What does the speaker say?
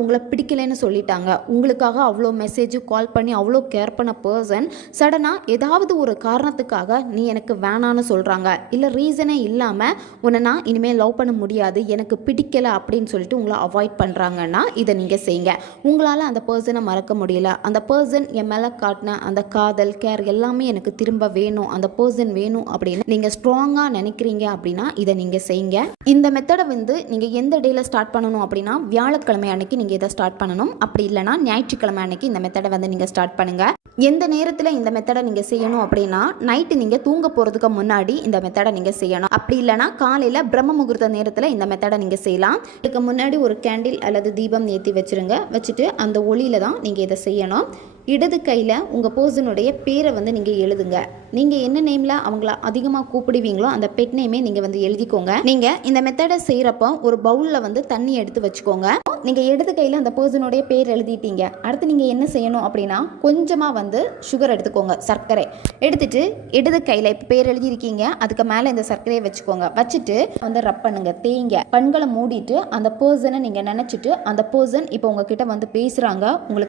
உங்களை பிடிக்கலைன்னு சொல்லிட்டாங்க. உங்களுக்காக அவ்வளோ மெசேஜ் கால் பண்ணி அவ்வளோ கேர் பண்ண பர்சன் சடனாக ஏதாவது ஒரு காரணத்துக்காக நீ எனக்கு வேணான்னு சொல்கிறாங்க, இல்லை ரீசனே இல்லாமல் உன்னை நான் இனிமேல் லவ் பண்ண முடியாது, எனக்கு பிடிக்கலை அப்படின்னு சொல்லிட்டு உங்களை அவாய்ட் பண்ணுறாங்கன்னா இதை நீங்கள் செய்யுங்க. உங்களால் அந்த பர்சனை மறக்க முடியல, அந்த பர்சன் என் மேலே காட்டின அந்த காதல் கேர் எல்லாமே எனக்கு திரும்ப வேணும், அந்த பர்சன் வேணும் அப்படின்னு நீங்கள் ஸ்ட்ராங்காக நினைக்கிறீங்க அப்படின்னா இதை நீங்கள் செய்யுங்க. இந்த மெத்தடை நீங்கள் எந்த டேயில் ஸ்டார்ட் பண்ணணும் அப்படின்னா வியாழக்கிழமை அன்னைக்கு நீங்கள் இதை ஸ்டார்ட் பண்ணணும். அப்படி இல்லைனா ஞாயிற்றுக்கிழமை அன்னைக்கு இந்த மெத்தடை நீங்கள் ஸ்டார்ட் பண்ணுங்கள். எந்த நேரத்தில் இந்த மெத்தடை நீங்கள் செய்யணும் அப்படின்னா நைட்டு நீங்கள் தூங்க போகிறதுக்கு முன்னாடி இந்த மெத்தடை நீங்கள் செய்யணும். அப்படி இல்லைனா காலையில் பிரம்ம முகூர்த்த நேரத்தில் இந்த மெத்தடை நீங்கள் செய்யலாம். இதுக்கு முன்னாடி ஒரு கேண்டில் அல்லது தீபம் ஏற்றி வச்சுருங்க. வச்சுட்டு அந்த ஒளியில் தான் நீங்கள் இதை செய்யணும். இடது கையில் உங்கள் பர்சனுடைய பேரை நீங்கள் எழுதுங்க. நீங்கள் என்ன நேமில் அவங்கள அதிகமாக கூப்பிடுவீங்களோ அந்த பெட் நேமே நீங்கள் எழுதிக்கோங்க. நீங்கள் இந்த மெத்தடை செய்கிறப்போ ஒரு பவுலில் தண்ணி எடுத்து வச்சுக்கோங்க. நீங்கள் இடது கையில் அந்த பர்சனுடைய பேர் எழுதிட்டீங்க. அடுத்து நீங்கள் என்ன செய்யணும் அப்படின்னா கொஞ்சமாக சுகர் எடுத்துக்கோங்க, சர்க்கரை எடுத்துட்டு இடது கையில் இப்போ பேர் எழுதியிருக்கீங்க அதுக்கு மேலே இந்த சர்க்கரையை வச்சுக்கோங்க. வச்சுட்டு ரப் பண்ணுங்க, தேய்ங்க. கண்களை மூடிட்டு அந்த பர்சனை நீங்கள் நினச்சிட்டு அந்த பர்சன் இப்போ உங்ககிட்ட பேசுகிறாங்க, உங்களுக்கு